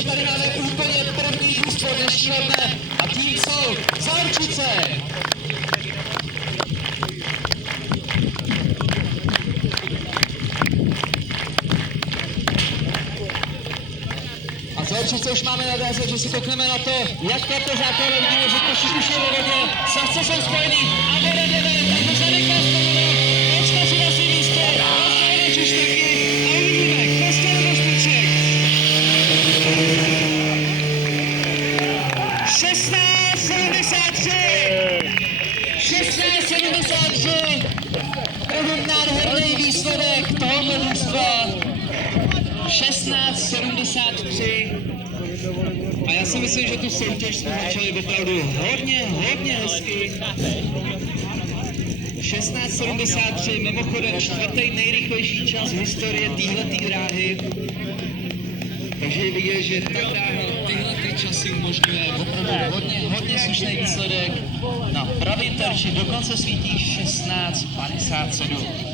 že tady máme úplně první družstvo dnešního dne a tím jsou Záručice. A Záručice už máme na dráze, že si koukneme na to, jak to základ vidíme, že to všichni jsou ve vodě, srdce jsou spojený a vede jdeme, tak to zanechá spomenu, počkaří na svým místě, rozdělené čištěky a uvidíme, kdo z toho rozpůjček. 1673! 1673! Opravdu nádherný výsledek tohoto družstva. 1673. A já si myslím, že tu soutěž jsme začali opravdu hodně hezky. 1673, mimochodem čtvrtý nejrychlejší čas v historii téhleté dráhy. Takže je vidět, že ta dráha tyhle časy umožňuje opravdu hodně slušný výsledek. Na pravý terči dokonce svítí 16,57.